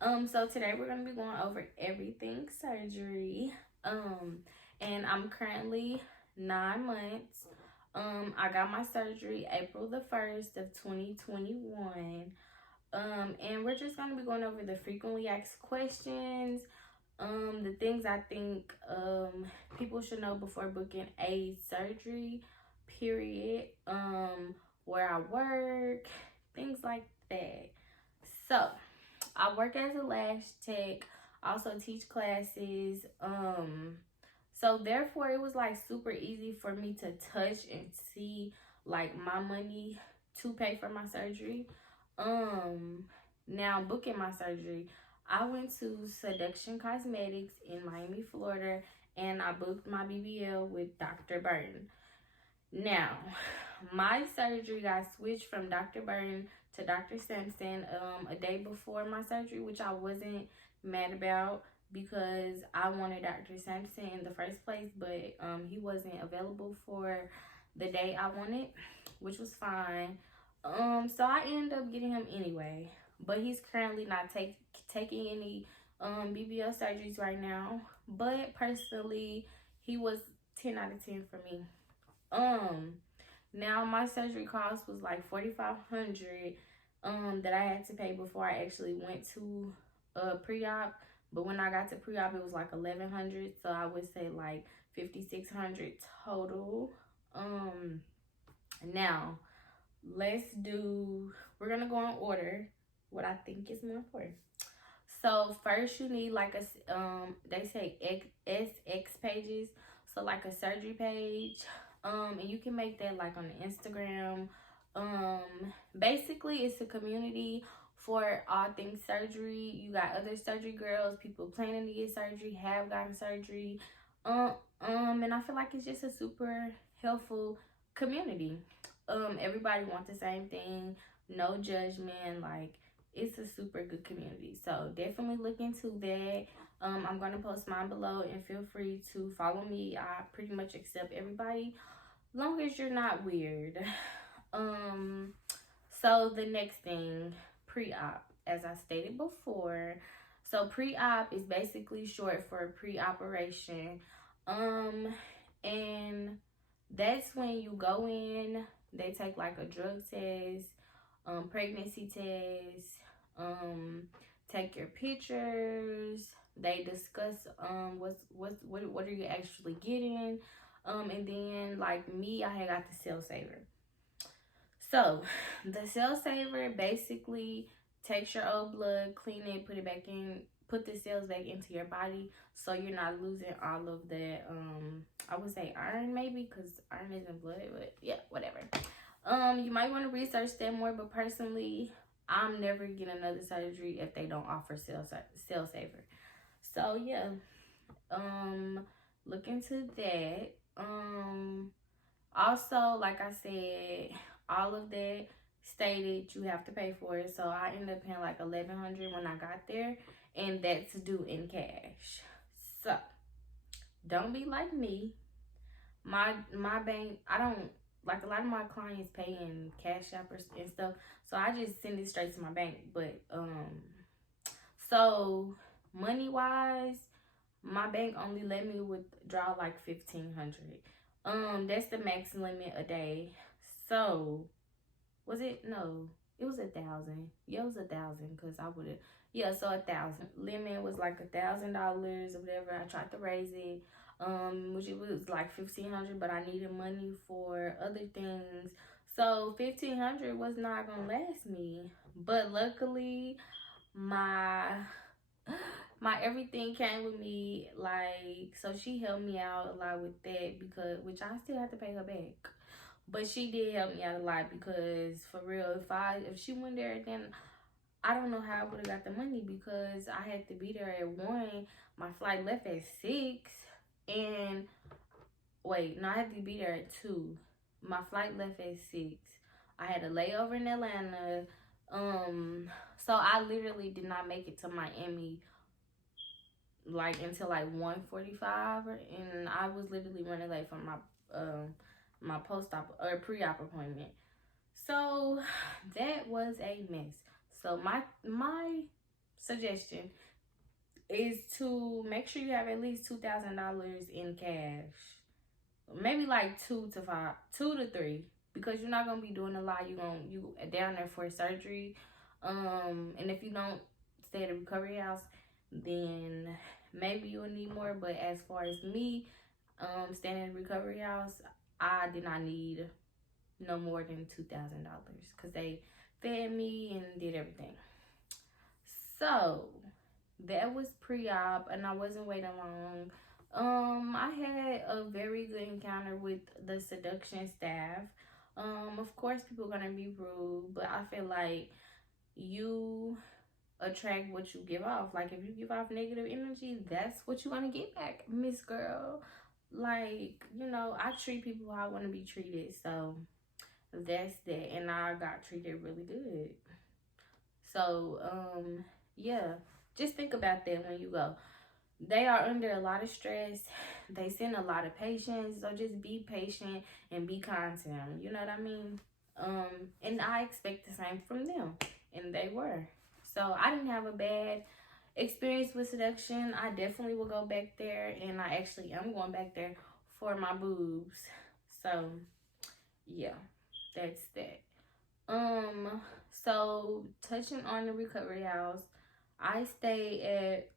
So today we're gonna be going over everything surgery. And I'm currently 9 months. I got my surgery April the 1st of 2021. And we're just gonna be going over the frequently asked questions, the things I think people should know before booking a surgery, period. Where I work, things like that. So I work as a lash tech, also teach classes. So therefore it was like super easy for me to touch and see like my money to pay for my surgery. Now booking my surgery, I went to Seduction Cosmetics in Miami, Florida, and I booked my BBL with Dr. Burton. Now, my surgery got switched from Dr. Burton to Dr. Sampson a day before my surgery, which I wasn't mad about because I wanted Dr. Sampson in the first place, but he wasn't available for the day I wanted, which was fine. So I ended up getting him anyway, but he's currently not taking any BBL surgeries right now. But personally, he was 10 out of 10 for me. Now my surgery cost was like 4,500 that I had to pay before I actually went to pre-op. But when I got to pre-op, it was like 1,100, so I would say like 5,600 total. Now we're gonna go in order what I think is more important. So first you need like they say SX pages, so like a surgery page, and you can make that like on Instagram. Basically it's a community for all things surgery. You got other surgery girls, people planning to get surgery, have gotten surgery, and I feel like it's just a super helpful community. Everybody wants the same thing, no judgment, like it's a super good community. So definitely look into that. I'm gonna post mine below and feel free to follow me. I pretty much accept everybody, long as you're not weird. So the next thing, pre-op, as I stated before. So pre-op is basically short for pre-operation. And that's when you go in, they take like a drug test, pregnancy test, take your pictures, they discuss what are you actually getting, and then like me, I had got the cell saver. So the cell saver basically takes your old blood, clean it, put it back in, put the cells back into your body, so you're not losing all of that I would say iron, maybe, because iron isn't blood, but yeah, whatever. You might want to research that more, but personally, I'm never getting another surgery if they don't offer cell saver. So yeah, look into that. Also, like I said, all of that stated you have to pay for it. So I ended up paying like 1,100 when I got there, and that's due in cash. So don't be like me. My bank, I don't like, a lot of my clients pay in Cash App and stuff, so I just send it straight to my bank. But so money wise, my bank only let me withdraw like 1,500. That's the max limit a day. So was it? No, it was 1,000. Yeah, it was 1,000 because I would have. Yeah, so 1,000 limit was like $1,000 or whatever. I tried to raise it, which it was like 1,500, but I needed money for other things. So 1,500 was not gonna last me. But luckily, my everything came with me, like, so she helped me out a lot with that, because which I still have to pay her back, but she did help me out a lot, because for real, if she went there, then I don't know how I would have got the money, because I had to be there at 1. My flight left at 6, and wait, no, I had to be there at 2. My flight left at 6. I had a layover in Atlanta. So I literally did not make it to Miami like until like 1:45, and I was literally running late from my post-op or pre-op appointment. So that was a mess. So my suggestion is to make sure you have at least $2,000 in cash. Maybe like 2 to 3, because you're not gonna be doing a lot. You down there for surgery, and if you don't stay at a recovery house, then maybe you'll need more. But as far as me, staying in a recovery house, I did not need no more than $2,000 because they fed me and did everything. So that was pre-op, and I wasn't waiting long. I had a very good encounter with the Seduction staff. Of course, people are gonna be rude, but I feel like you attract what you give off. Like, if you give off negative energy, that's what you're gonna get back, Miss Girl. Like, I treat people how I want to be treated, so that's that. And I got treated really good. So, yeah, just think about that when you go. They are under a lot of stress. They send a lot of patients, so just be patient and be kind to them. You know what I mean? And I expect the same from them, and they were. So I didn't have a bad experience with Seduction. I definitely will go back there, and I actually am going back there for my boobs. So yeah, that's that. So touching on the recovery house, I stay at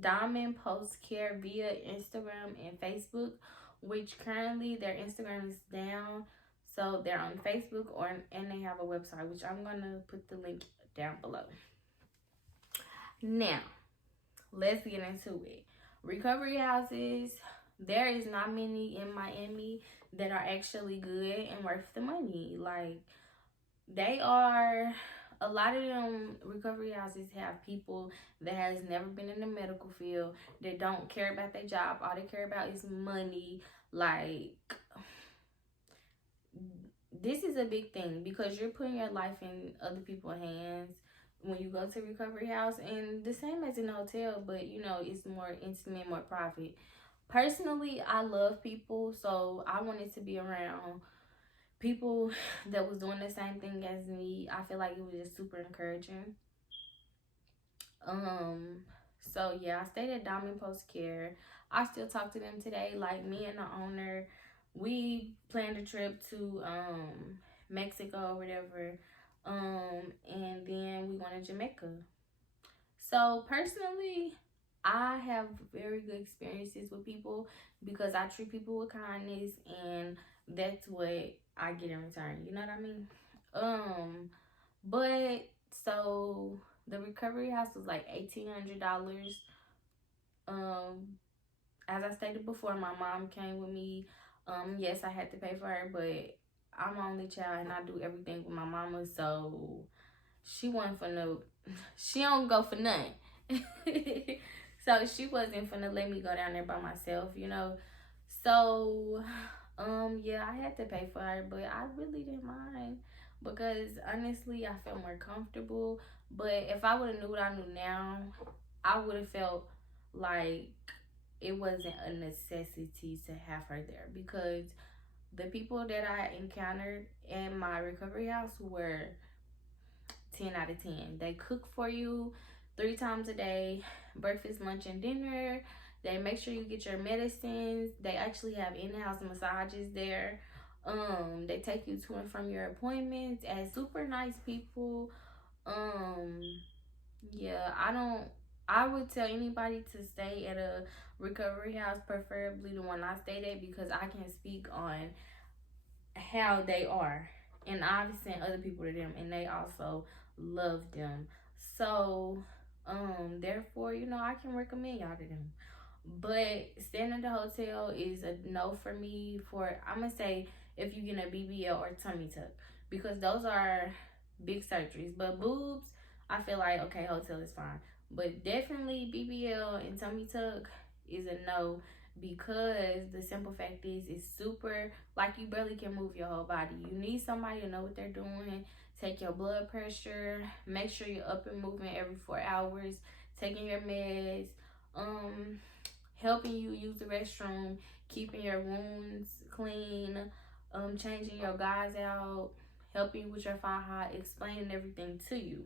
Diamond Post Care via Instagram and Facebook, which currently their Instagram is down. So they're on Facebook, and they have a website, which I'm gonna put the link down below. Now, let's get into it. Recovery houses, there is not many in Miami that are actually good and worth the money. Like, they are, a lot of them recovery houses have people that has never been in the medical field, that don't care about their job. All they care about is money. Like, this is a big thing, because you're putting your life in other people's hands when you go to a recovery house, and the same as in a hotel, but it's more intimate, more private. Personally, I love people, so I wanted to be around people that was doing the same thing as me. I feel like it was just super encouraging. So yeah, I stayed at Diamond Post Care. I still talk to them today. Like, me and the owner, we planned a trip to Mexico or whatever. And then we went to Jamaica. So personally, I have very good experiences with people, because I treat people with kindness, and that's what I get in return. You know what I mean? But so the recovery house was like $1,800. As I stated before, my mom came with me. Yes, I had to pay for her, but I'm an only child, and I do everything with my mama, so she wasn't for no, she don't go for nothing. So she wasn't finna let me go down there by myself, So, yeah, I had to pay for her, but I really didn't mind, because honestly, I felt more comfortable. But if I would have knew what I knew now, I would have felt like it wasn't a necessity to have her there, because the people that I encountered in my recovery house were 10 out of 10. They cook for you 3 times a day, breakfast, lunch, and dinner. They make sure you get your medicines. They actually have in-house massages there. They take you to and from your appointments, and super nice people. Yeah, I would tell anybody to stay at a recovery house, preferably the one I stayed at, because I can speak on how they are, and I've sent other people to them, and they also love them. So therefore, I can recommend y'all to them. But staying at the hotel is a no for me. For, I'm gonna say, if you get a BBL or tummy tuck, because those are big surgeries. But boobs, I feel like, okay, hotel is fine, but definitely BBL and tummy tuck is a no, because the simple fact is, it's super, like, you barely can move your whole body. You need somebody to know what they're doing, take your blood pressure, make sure you're up and moving every 4 hours, taking your meds, helping you use the restroom, keeping your wounds clean, changing your guys out, helping you with your faja, explaining everything to you.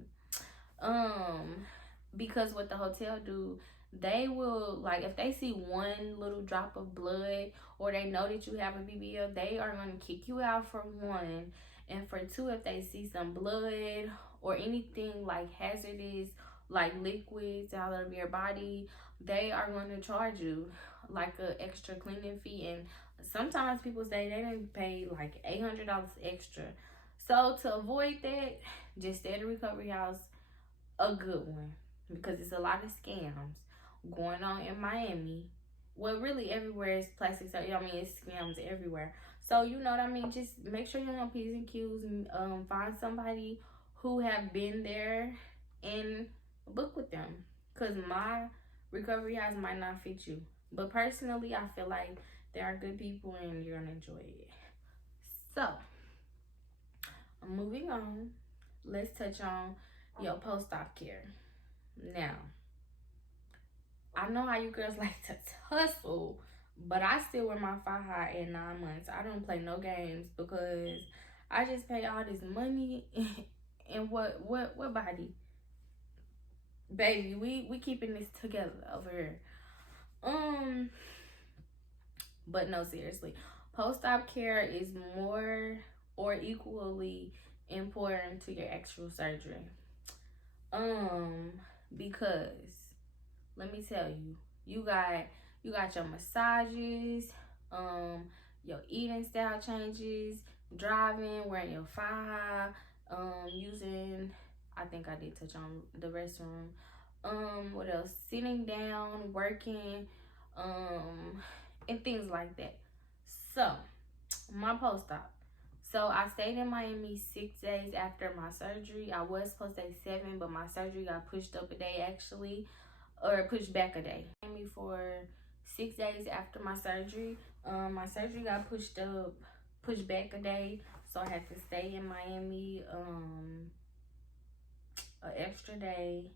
Because what the hotel do, they will, like, if they see one little drop of blood or they know that you have a BBL, they are going to kick you out for one. And for two, if they see some blood or anything like hazardous, like liquids out of your body, they are going to charge you like a extra cleaning fee. And sometimes people say they didn't pay like $800 extra. So to avoid that, just stay at a recovery house, a good one, because it's a lot of scams going on in Miami. Well, really everywhere is plastic surgery. I mean, it's scams everywhere. So you know what I mean. Just make sure you're on P's and Q's. Find somebody who have been there and book with them. Cause my recovery house might not fit you, but personally, I feel like they are good people and you're gonna enjoy it. So, moving on, let's touch on your post-op care. Now, I know how you girls like to tussle, but I still wear my thigh high in 9 months. I don't play no games because I just pay all this money and what body? Baby, we keeping this together over here. But no, seriously. Post-op care is more or equally important to your actual surgery. Because let me tell you, you got your massages, your eating style changes, driving, wearing your thigh high, using, I think I did touch on the restroom. What else? Sitting down, working, and things like that. So, my post-op. So I stayed in Miami 6 days after my surgery. I was supposed to stay 7, but my surgery got pushed up a day actually, or pushed back a day. Miami for 6 days after my surgery. My surgery got pushed back a day, so I had to stay in Miami an extra day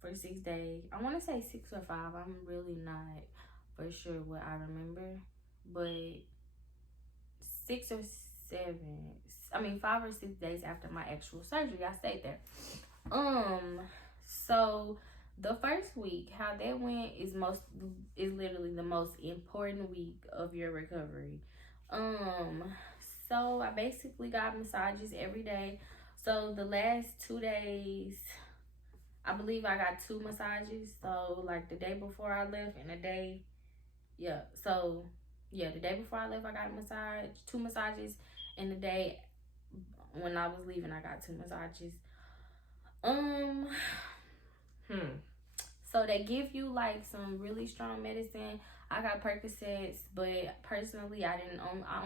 for 6 days. I want to say 6 or 5. I'm really not for sure what I remember, but 6 or 7, 5 or 6 days after my actual surgery, I stayed there. So the first week, how that went is literally the most important week of your recovery. So I basically got massages every day. So the last 2 days, I believe I got 2 massages. So like the day before I left and the day, the day before I left, I got a massage, 2 massages, and the day when I was leaving, I got 2 massages. So they give you like some really strong medicine. I got Percocets, but personally, I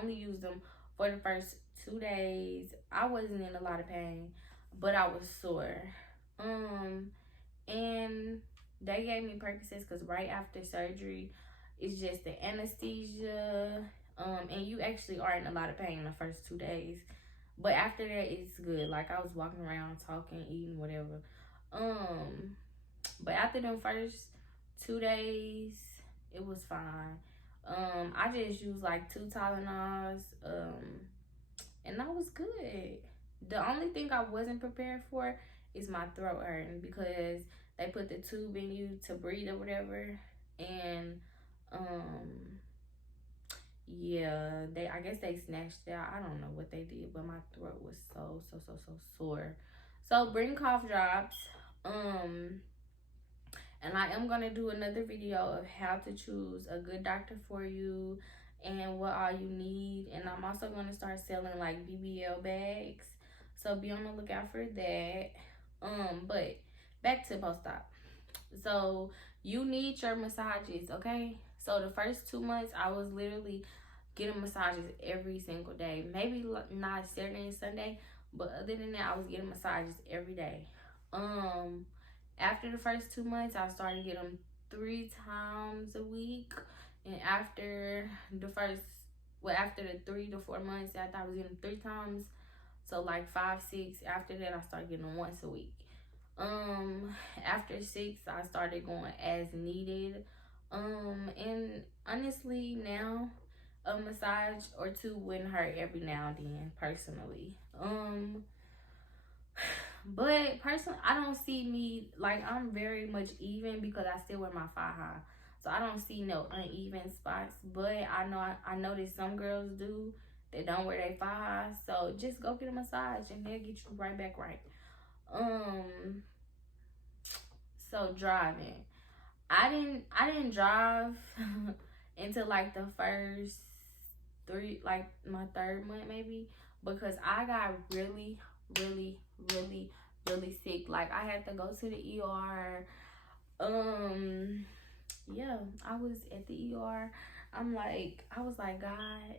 only used them for the first 2 days. I wasn't in a lot of pain, but I was sore. And they gave me Percocets because right after surgery, it's just the anesthesia, and you actually are in a lot of pain the first 2 days, but after that it's good. Like I was walking around, talking, eating, whatever. But after them first 2 days, it was fine. I just used like 2 Tylenols, and I was good. The only thing I wasn't prepared for is my throat hurting because they put the tube in you to breathe or whatever, and I guess they snatched it out. I don't know what they did, but my throat was so sore. So bring cough drops. And I am gonna do another video of how to choose a good doctor for you and what all you need. And I'm also gonna start selling like BBL bags, so be on the lookout for that. But back to post-op. So you need your massages, okay? So the first 2 months, I was literally getting massages every single day. Maybe not Saturday and Sunday, but other than that, I was getting massages every day. After the first 2 months, I started getting them 3 times a week. And after the 3 to 4 months, after I was getting 3 times, so like 5, 6, after that, I started getting them once a week. After 6, I started going as needed. And honestly, now a massage or 2 wouldn't hurt every now and then, personally. But personally, I don't see me like I'm very much even because I still wear my thigh high. So I don't see no uneven spots. But I noticed some girls do. They don't wear their thigh high. So just go get a massage and they'll get you right back right. Um so driving. I didn't drive until like the first three, like my third month maybe, because I got really, really, really, really sick. Like I had to go to the ER. Um, yeah, I was at the ER. I was like, God,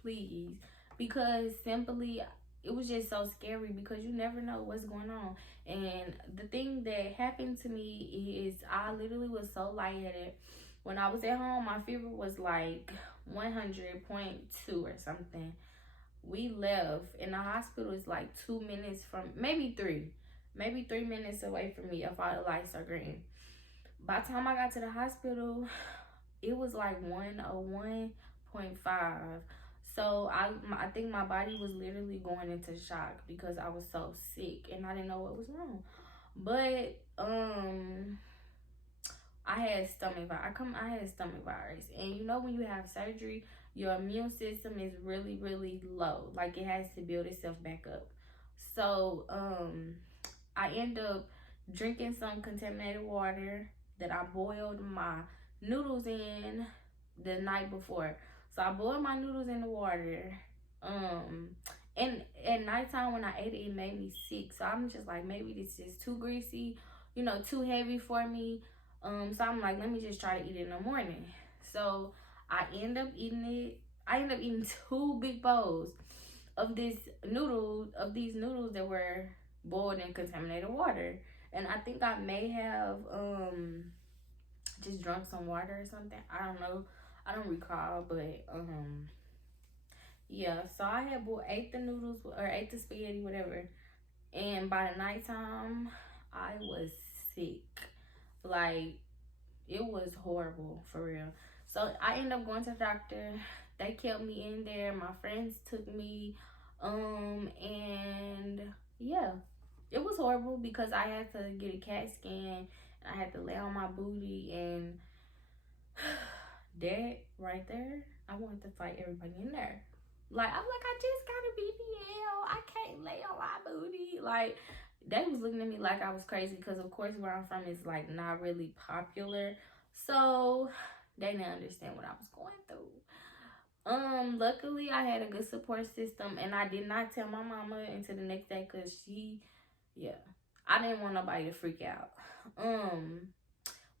please, because simply it was just so scary because you never know what's going on. And the thing that happened to me is I literally was so lightheaded. When I was at home, my fever was like 100.2 or something. We left, and the hospital is like 2 minutes from, maybe 3 minutes away from me if all the lights are green. By the time I got to the hospital, it was like 101.5. So I think my body was literally going into shock because I was so sick and I didn't know what was wrong. But I had stomach virus, and you know when you have surgery, your immune system is really, really low. Like it has to build itself back up. So I end up drinking some contaminated water that I boiled my noodles in the night before. So I boiled my noodles in the water. And at nighttime when I ate it, it made me sick. So I'm just like, maybe this is too greasy, too heavy for me. So I'm like, let me just try to eat it in the morning. So I end up eating it. I end up eating two big bowls of these noodles that were boiled in contaminated water. And I think I may have just drunk some water or something. I don't know. I don't recall, but yeah. So I had ate the noodles or ate the spaghetti, whatever. And by the nighttime, I was sick. Like it was horrible for real. So I ended up going to the doctor. They kept me in there. My friends took me. And yeah, it was horrible because I had to get a CAT scan. I had to lay on my booty, and that right there, I wanted to fight everybody in there. Like I'm like, I just got a BBL. I can't lay on my booty. Like they was looking at me like I was crazy because of course where I'm from is like not really popular. So they didn't understand what I was going through. Luckily I had a good support system, and I did not tell my mama until the next day because I didn't want nobody to freak out.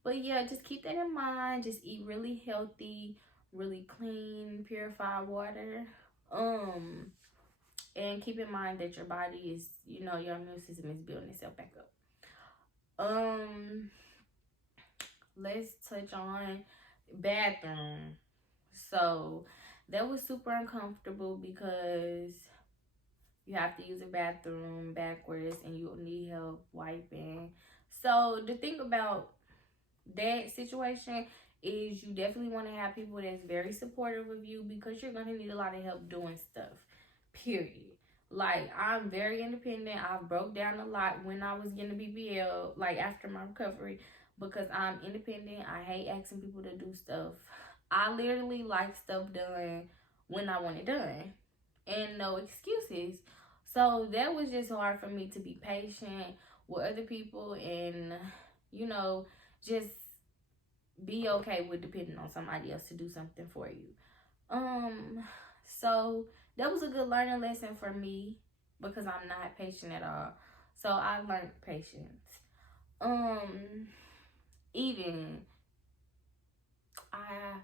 But yeah, just keep that in mind. Just eat really healthy, really clean, purified water. And keep in mind that your body is, your immune system is building itself back up. Let's touch on bathroom. So that was super uncomfortable because you have to use a bathroom backwards and you need help wiping. So the thing about that situation is you definitely want to have people that's very supportive of you because you're going to need a lot of help doing stuff, period. Like I'm very independent. I broke down a lot when I was getting a BBL, like after my recovery, because I'm independent. I hate asking people to do stuff. I literally like stuff done when I want it done and no excuses. So that was just hard for me to be patient with other people and, just be okay with depending on somebody else to do something for you. So that was a good learning lesson for me because I'm not patient at all. So I learned patience. Even I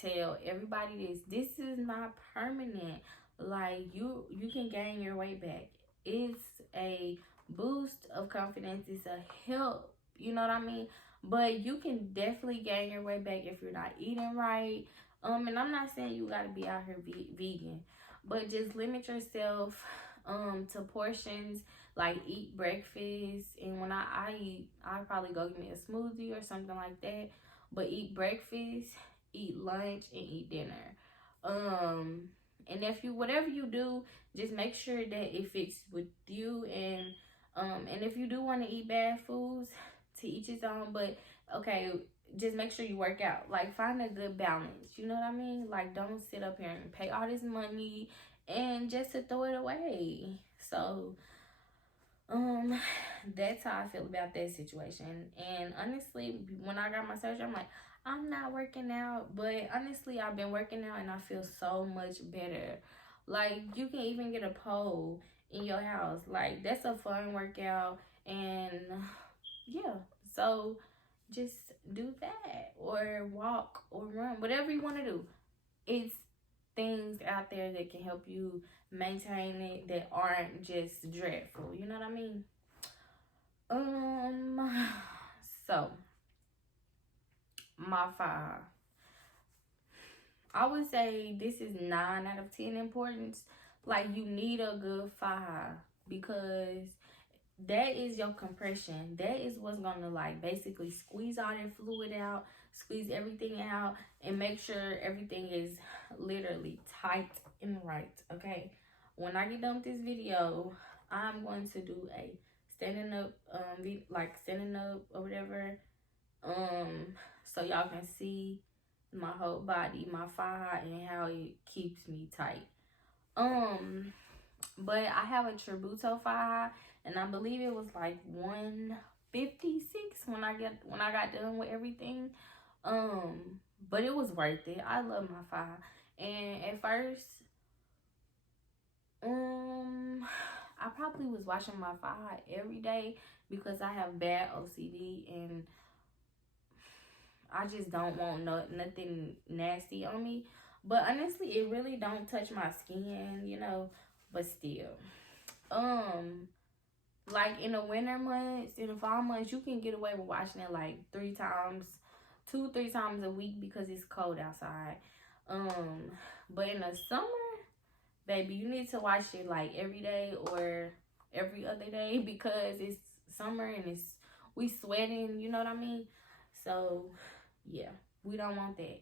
tell everybody this is not permanent. Like you can gain your weight back. It's a boost of confidence. It's a help, you know what I mean? But you can definitely gain your weight back if you're not eating right. And I'm not saying you gotta be out here vegan, but just limit yourself to portions. Like eat breakfast, and when I eat, I probably go get me a smoothie or something like that. But eat breakfast, eat lunch, and eat dinner. And if you whatever you do, just make sure that it fits with you, and And if you do want to eat bad foods, to each his own. But okay, just make sure you work out. Like, find a good balance. You know what I mean? Like, don't sit up here and pay all this money and just to throw it away. So, that's how I feel about that situation. And honestly, when I got my surgery, I'm like, I'm not working out. But honestly, I've been working out and I feel so much better. Like, you can even get a pole in your house. Like, that's a fun workout. And yeah, so just do that, or walk or run, whatever you want to do. It's things out there that can help you maintain it that aren't just dreadful. You know what I mean? So my 5, I would say this is 9 out of 10 importance. Like, you need a good 5, because that is your compression. That is what's gonna, like, basically squeeze all that fluid out, squeeze everything out, and make sure everything is literally tight and right. Okay, when I get done with this video, I'm going to do a standing up, like standing up or whatever, so y'all can see my whole body, my 5, and how it keeps me tight. But I have a Tributo 5, and I believe it was like 156 when I got done with everything. But it was worth it. I love my 5. And at first, I probably was washing my 5 every day because I have bad OCD and I just don't want nothing nasty on me. But honestly, it really don't touch my skin, you know. But still, like in the winter months, in the fall months, you can get away with washing it like 3 times, 2-3 times a week because it's cold outside. But in the summer, baby, you need to wash it like every day or every other day because it's summer and we sweating, you know what I mean? So yeah, we don't want that.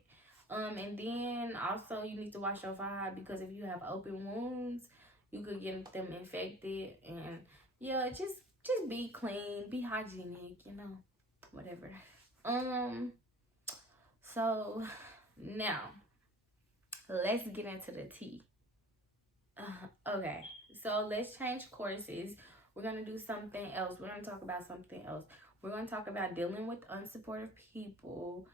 And then also you need to wash your 5 because if you have open wounds, you could get them infected. And yeah, just be clean, be hygienic, you know, whatever. So now let's get into the tea. Okay, so let's change courses. We're gonna do something else. We're gonna talk about something else. We're gonna talk about dealing with unsupportive people,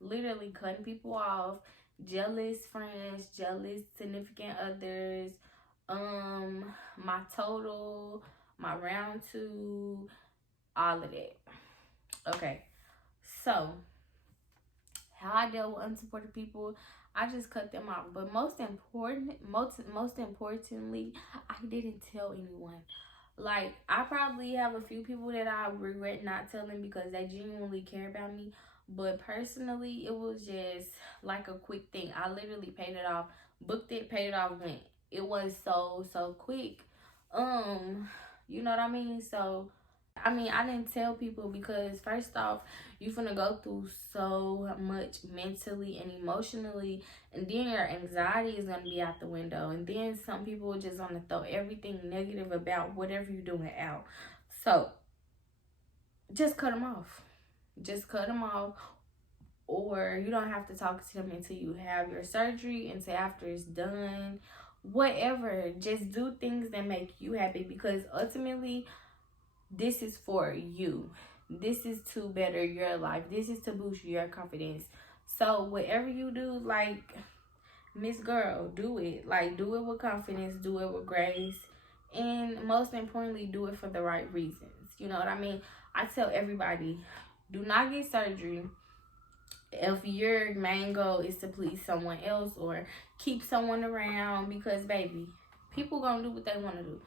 literally cutting people off, jealous friends, jealous significant others, my total, my round 2, all of that. Okay, so how I deal with unsupportive people, I just cut them off. But most importantly, I didn't tell anyone. Like, I probably have a few people that I regret not telling because they genuinely care about me. But personally, it was just like a quick thing. I literally paid it off, booked it, paid it off, went. It was so quick. You know what I mean? So, I mean, I didn't tell people because first off, you're gonna go through so much mentally and emotionally, and then your anxiety is gonna be out the window. And then some people just want to throw everything negative about whatever you're doing out. So just cut them off. Just cut them off. Or you don't have to talk to them until you have your surgery, until after it's done. Whatever. Just do things that make you happy because ultimately, this is for you. This is to better your life. This is to boost your confidence. So whatever you do, like, Miss Girl, do it. Like, do it with confidence. Do it with grace. And most importantly, do it for the right reasons. You know what I mean? I tell everybody, do not get surgery if your main goal is to please someone else or keep someone around, because baby, people gonna do what they want to do.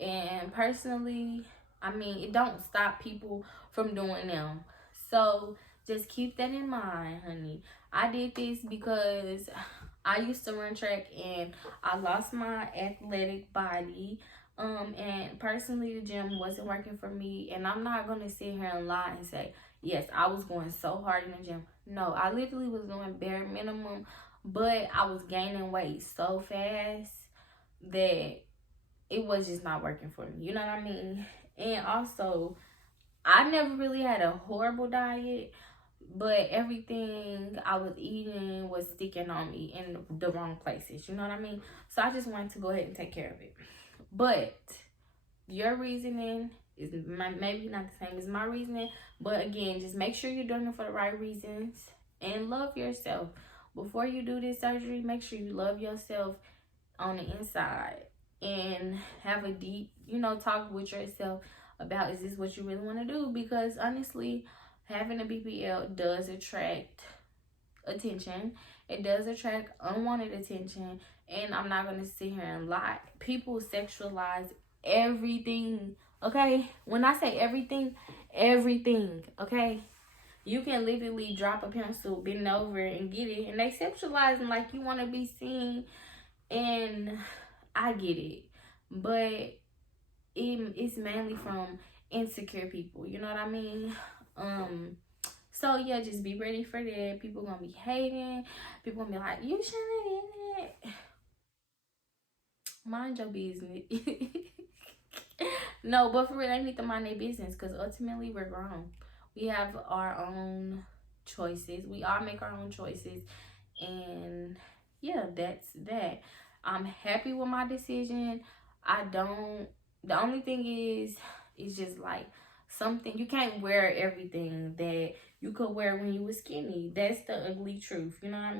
And personally, I mean, it don't stop people from doing them. So just keep that in mind, honey. I did this because I used to run track and I lost my athletic body. And personally, the gym wasn't working for me. And I'm not gonna sit here and lie and say, yes, I was going so hard in the gym. No, I literally was doing bare minimum, but I was gaining weight so fast that it was just not working for me. You know what I mean? And also, I never really had a horrible diet, but everything I was eating was sticking on me in the wrong places. You know what I mean? So I just wanted to go ahead and take care of it. But your reasoning is maybe not the same as my reasoning. But again, just make sure you're doing it for the right reasons and love yourself. Before you do this surgery, make sure you love yourself on the inside and have a deep, talk with yourself about, is this what you really want to do? Because honestly, having a BBL does attract attention. It does attract unwanted attention. And I'm not going to sit here and lie. People sexualize everything, okay? When I say everything, everything, okay? You can literally drop a pencil, bend over, and get it. And they sexualize like you want to be seen. And I get it. But it's mainly from insecure people. You know what I mean? So yeah, just be ready for that. People gonna be hating. People gonna be like, you shouldn't have did it. Mind your business. No, but for real, they need to mind their business, because ultimately we're grown. We have our own choices. We all make our own choices. And yeah, that's that. I'm happy with my decision. The only thing is just like something, you can't wear everything that you could wear when you were skinny. That's the ugly truth. You know what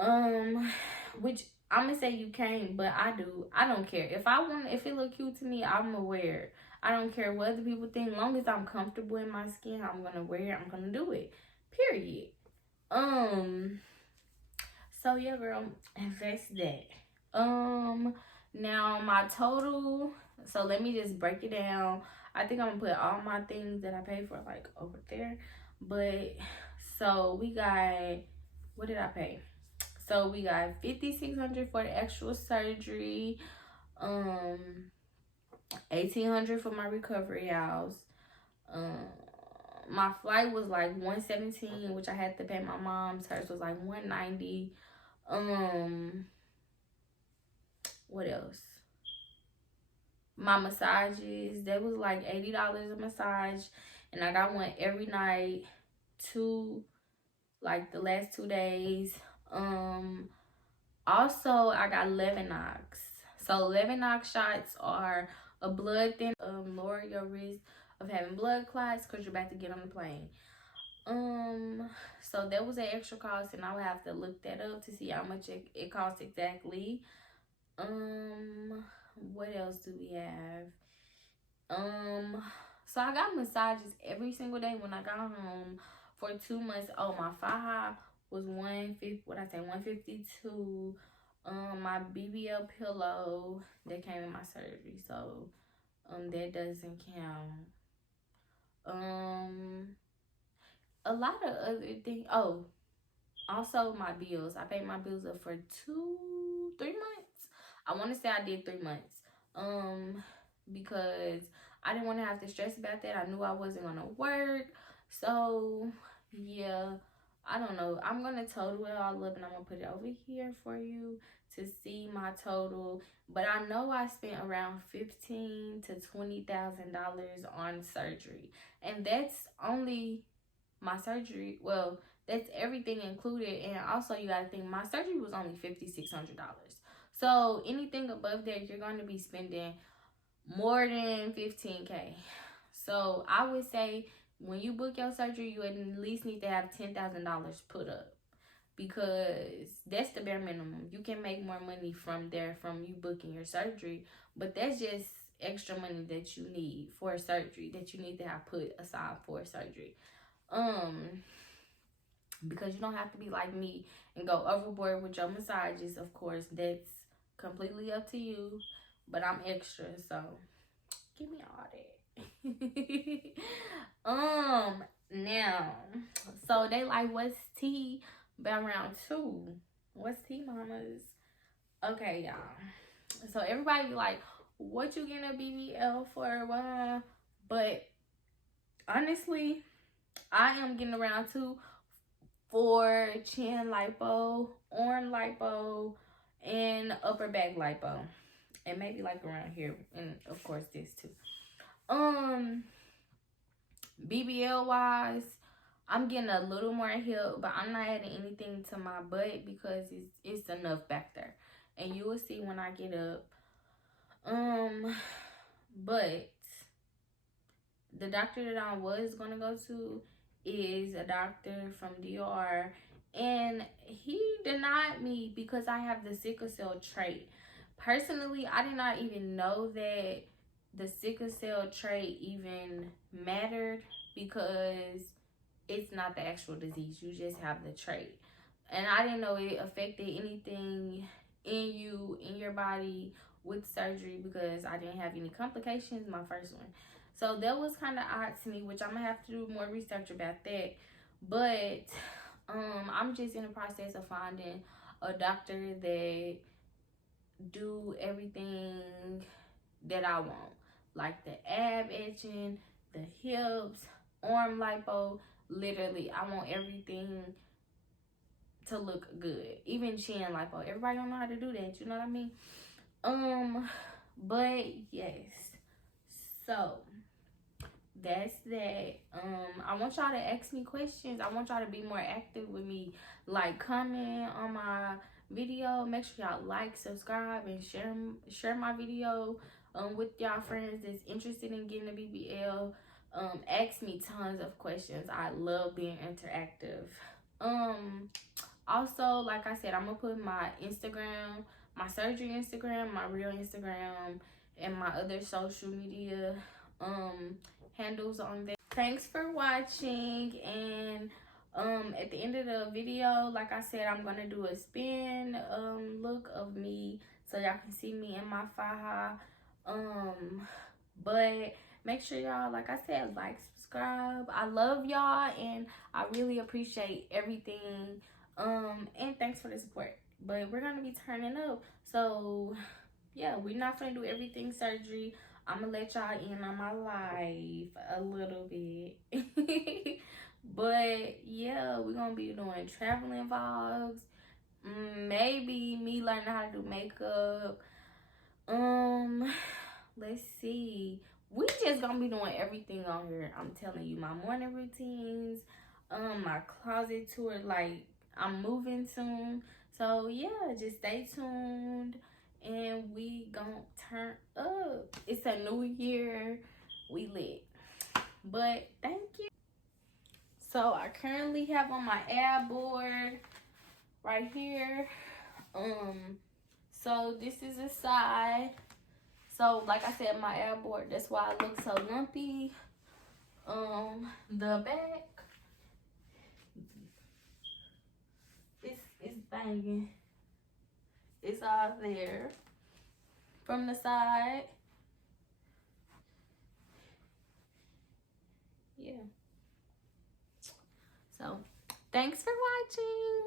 I mean? Which I'm gonna say you can't, but I do. I don't care. If it look cute to me, I'm gonna wear it. I don't care what other people think. As long as I'm comfortable in my skin, I'm gonna wear it. I'm gonna do it. Period. So yeah, girl, that's that. Now my total. So let me just break it down. I think I'm gonna put all my things that I paid for like over there. But so we got, what did I pay? So we got $5,600 for the actual surgery, $1,800 for my recovery house. My flight was like $117, which I had to pay my mom's. Hers was like $190. What else? My massages, that was like $80 a massage, and I got one every night, like the last 2 days. Also, I got Levinox. So Levinox shots are a blood thin, lower your risk of having blood clots because you're about to get on the plane. So that was an extra cost, and I would have to look that up to see how much it costs exactly. What else do we have? So I got massages every single day when I got home for 2 months. Oh, my faja was 150. What I say, 152. My BBL pillow that came in my surgery, so that doesn't count. A lot of other things. Oh, also my bills. I paid my bills up for 3 months. I want to say I did 3 months. Because I didn't want to have to stress about that. I knew I wasn't gonna work. So yeah, I don't know. I'm gonna total it all up and I'm gonna put it over here for you to see my total. But I know I spent around $15,000 to $20,000 on surgery, and that's only my surgery. Well, that's everything included, and also you gotta think my surgery was only $5,600. So anything above that, you're going to be spending more than $15K. So I would say when you book your surgery, you at least need to have $10,000 put up, because that's the bare minimum. You can make more money from there from you booking your surgery, but that's just extra money that you need for surgery, that you need to have put aside for surgery. Because you don't have to be like me and go overboard with your massages. Of course, that's completely up to you, but I'm extra, so give me all that. Now, so they like, what's tea about round 2? What's tea, mamas? Okay, y'all. So everybody be like, what you getting a BBL for? But honestly, I am getting around 2 for chin lipo, arm lipo, and upper back lipo. and maybe like around here, and of course this too. BBL wise, I'm getting a little more help, but I'm not adding anything to my butt because it's enough back there, and you will see when I get up. But the doctor that I was gonna go to is a doctor from DR, and he denied me because I have the sickle cell trait. Personally, I did not even know that the sickle cell trait even mattered, because it's not the actual disease, you just have the trait. And I didn't know it affected anything in you, in your body, with surgery, because I didn't have any complications my first one. So that was kind of odd to me, which I'm gonna have to do more research about that. But I'm just in the process of finding a doctor that do everything that I want, like the ab etching, the hips, arm lipo. Literally, I want everything to look good, even chin lipo. Everybody don't know how to do that, you know what I mean? But yes, so that's that. I want y'all to ask me questions. I want y'all to be more active with me, like comment on my video. Make sure y'all like, subscribe, and share my video with y'all friends that's interested in getting a BBL. Ask me tons of questions. I love being interactive. Also, like I said, I'm gonna put my Instagram, my surgery Instagram, my real Instagram, and my other social media handles on there. Thanks for watching, and at the end of the video, like I said, I'm gonna do a spin look of me so y'all can see me in my faja. But make sure y'all, like I said, like, subscribe. I love y'all, and I really appreciate everything. And thanks for the support. But we're gonna be turning up, so yeah, we're not gonna do everything surgery. I'm gonna let y'all in on my life a little bit. But yeah, we're gonna be doing traveling vlogs, maybe me learning how to do makeup. Let's see, we just gonna be doing everything on here. I'm telling you, my morning routines, my closet tour. Like, I'm moving soon, so yeah, just stay tuned, and we gonna turn up. It's a new year, we lit. But thank you. So I currently have on my ad board right here. So this is a side. So like I said, my ad board, that's why it looks so lumpy. The back, it's banging. It's all there. From the side, yeah. So thanks for watching.